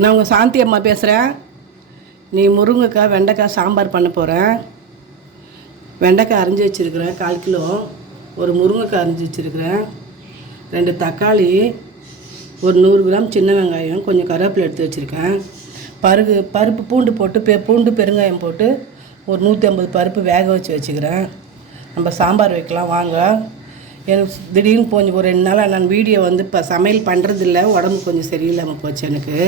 நான் உங்கள் சாந்தி அம்மா பேசுகிறேன். நீ முருங்கைக்காய் வெண்டைக்காய் சாம்பார் பண்ண போகிறேன். வெண்டைக்காய் அரிஞ்சு வச்சுருக்கிறேன் 1/4 கிலோ. ஒரு முருங்கைக்காய் அரிஞ்சு வச்சுருக்கிறேன். 2 தக்காளி, ஒரு 100 கிராம் சின்ன வெங்காயம், கொஞ்சம் கருவேப்பிலை எடுத்து வச்சுருக்கேன். பருப்பு பூண்டு போட்டு பூண்டு பெருங்காயம் போட்டு ஒரு 150 பருப்பு வேக வச்சுக்கிறேன். நம்ம சாம்பார் வைக்கலாம் வாங்க. எனக்கு திடீர்னு கொஞ்சம் ஒரு 2 நாளாக நான் வீடியோ இப்போ சமையல் பண்ணுறதில்ல, உடம்பு கொஞ்சம் சரியில்லாமல் போச்சு எனக்கு.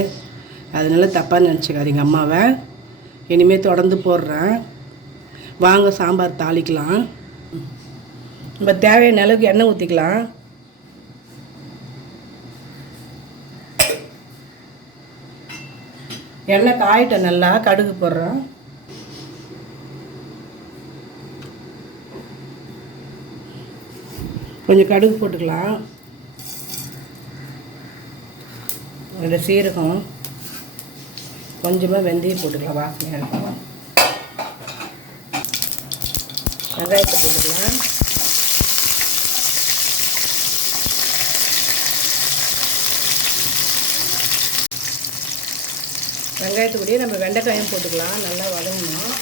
அதனால தப்பாக நினச்சிக்காதீங்க அம்மாவை. இனிமேல் தொடர்ந்து போடுறேன் வாங்க. சாம்பார் தாளிக்கலாம். நம்ம தேவையான அளவுக்கு எண்ணெய் ஊற்றிக்கலாம். எண்ணெய் காயிட்ட நல்லா கடுகு போடுறோம். கொஞ்சம் கடுகு போட்டுக்கலாம். அதில் சீரகம், கொஞ்சமாக வெந்தயம் போட்டுக்கலாம், வாசனையாக இருக்கும். வெங்காயத்தை போட்டுக்கலாம். வெங்காயத்துக்கூடயே நம்ம வெண்டைக்காயும் போட்டுக்கலாம். நல்லா வதங்கணும்.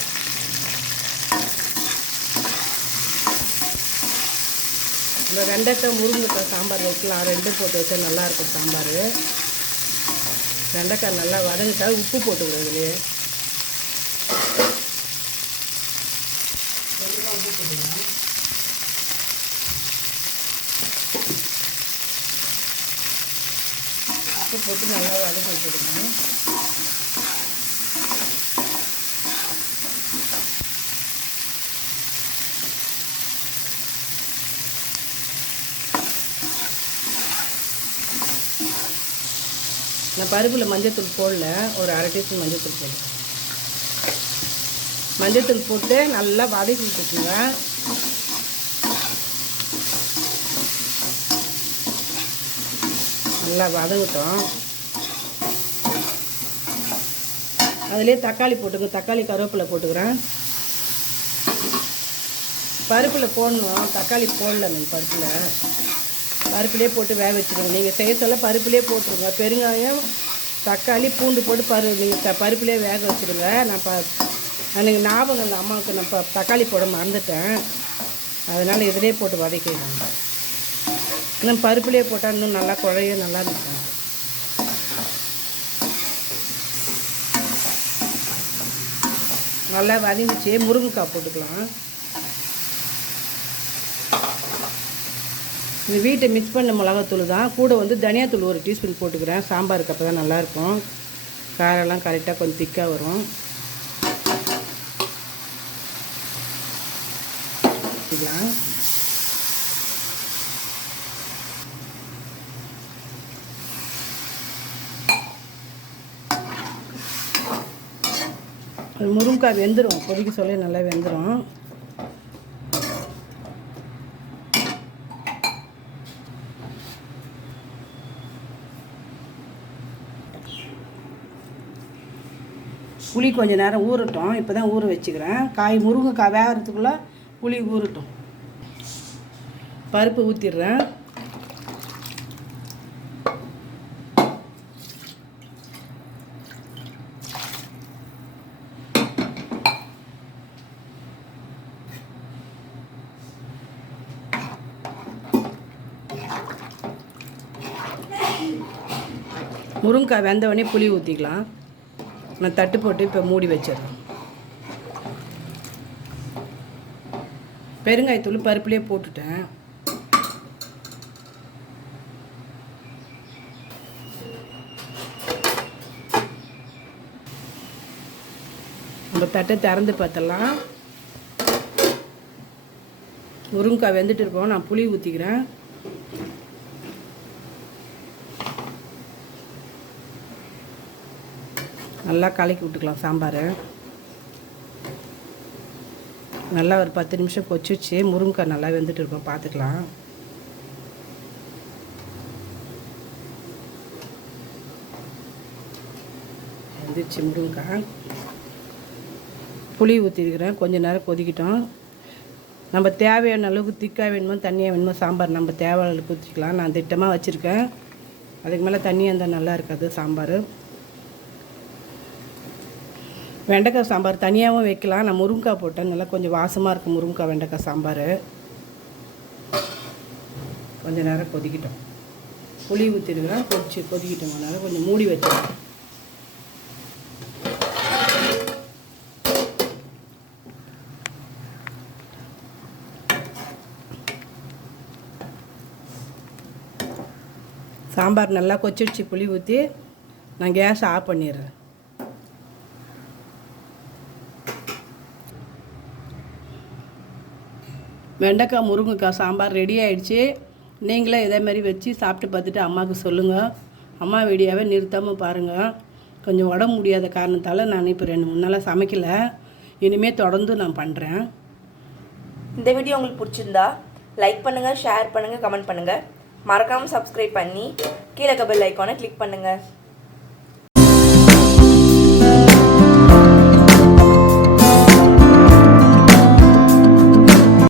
நம்ம வெண்டைக்காய் முருங்கைக்காய் சாம்பார் வைக்கலாம். 2 போட்டு வச்சா நல்லாயிருக்கும் சாம்பார். வெண்டைக்காய் நல்லா வதங்கிட்டா உப்பு போட்டுக்கிறோம். இதுலேயே கொஞ்சமாக உப்பு போட்டுக்கலாம். உப்பு போட்டு நல்லா வதக்கி வச்சுக்கணும். நான் பருப்பில் மஞ்சத்தூள் போடல, ஒரு 1/2 டீஸ்பூன் மஞ்சத்தூள் போடுறேன். மஞ்சத்தூள் போட்டு நல்லா வதக்கி விட்டுக்குங்க. நல்லா வதங்கட்டும். அதுலேயே தக்காளி போட்டுங்க. தக்காளி கருவேப்பிலை போட்டுக்கிறேன். பருப்பில் போடணும், தக்காளி போடல. நீங்கள் பருப்பிலே போட்டு வேக வச்சுருங்க. நீங்கள் செய்ய சொல்ல பருப்பிலே போட்டுருங்க. பெருங்காயம், தக்காளி, பூண்டு போட்டு நீங்கள் பருப்பிலே வேக வச்சுருங்க. எனக்கு ஞாபகம் இல்லை அம்மாவுக்கு, நான் தக்காளி போட மறந்துட்டேன். அதனால் இதிலே போட்டு வதக்கிடுங்க. இன்னும் பருப்பிலே போட்டால் இன்னும் நல்லா குழைய நல்லா இருக்கும். நல்லா வதங்கிச்சு. முருங்கைக்காய் போட்டுக்கலாம். இந்த வீட்டை மிக்ஸ் பண்ண மிளகாத்தூள் தான். கூட தனியாத்தூள் 1 டீஸ்பூன் போட்டுக்கிறேன். சாம்பாருக்கு அப்போ தான் நல்லாயிருக்கும். காரெல்லாம் கரெக்டாக கொஞ்சம் திக்காக வரும். முருங்கைக்காய் வெந்துடும். கொதிக்க சொல்ல நல்லா வெந்துடும். புளி கொஞ்சம் நேரம் ஊறட்டும். இப்போ தான் ஊற வச்சுக்கிறேன். முருங்கைக்காய் வேகிறதுக்குள்ளே புளி ஊறட்டும். பருப்பு ஊற்றிடுறேன். முருங்கைக்காய் வெந்தவொடனே புளி ஊற்றிக்கலாம். நான் தட்டு போட்டு இப்போ மூடி வச்சிடுறேன். பெருங்காயத்தூள் பருப்புலேயே போட்டுட்டேன். நம்ம தட்டை திறந்து பார்த்தலாம். முருங்கைக்காய் வெந்துட்டு இருக்கோம். நான் புளி ஊற்றிக்கிறேன். நல்லா கலக்கி விட்டுக்கலாம் சாம்பார். நல்லா ஒரு 10 நிமிஷம் கொச்சிச்சு. முருங்கைக்காய் நல்லா வெந்துட்டு இருக்கோம், பார்த்துக்கலாம். வெந்துச்சு முருங்கைக்காய். புளி ஊற்றிருக்கிறேன். கொஞ்சம் நேரம் கொதிக்கிட்டோம். நம்ம தேவையான அளவுக்கு திக்காக வேணுமோ தண்ணியாக வேணுமோ சாம்பார் நம்ம தேவையான அளவுக்கு ஊற்றிக்கலாம். நான் திட்டமாக வச்சுருக்கேன். அதுக்கு மேலே தண்ணியாக இருந்தால் நல்லா இருக்காது சாம்பார். வெண்டைக்காய் சாம்பார் தனியாகவும் வைக்கலாம். நான் முருங்கைக்காய் போட்டேன், நல்லா கொஞ்சம் வாசமாக இருக்கும் முருங்கைக்காய் வெண்டைக்காய் சாம்பார். கொஞ்சம் நேரம் கொதிக்கிட்டோம். புளி ஊற்றிருக்கிறேன், கொதிக்கிட்டோம். அதனால் கொஞ்சம் மூடி வச்சிடலாம். சாம்பார் நல்லா கொச்சிடுச்சு, புளி ஊற்றி நான் கேஸ் ஆஃப் பண்ணிடுறேன். வெண்டைக்காய் முருங்கைக்காய் சாம்பார் ரெடி ஆகிடுச்சு. நீங்களே இதே மாதிரி வச்சு சாப்பிட்டு பார்த்துட்டு அம்மாவுக்கு சொல்லுங்கள். அம்மா வீடியோவை நிறுத்தாமல் பாருங்கள். கொஞ்சம் உடம்பு முடியாத காரணத்தால் நான் இப்போ 2-3 நாளாக சமைக்கலை. இனிமேல் தொடர்ந்து நான் பண்ணுறேன். இந்த வீடியோ உங்களுக்கு பிடிச்சிருந்தா லைக் பண்ணுங்கள், ஷேர் பண்ணுங்கள், கமெண்ட் பண்ணுங்கள். மறக்காமல் சப்ஸ்கிரைப் பண்ணி கீழே பெல் ஐக்கானை கிளிக் பண்ணுங்கள்.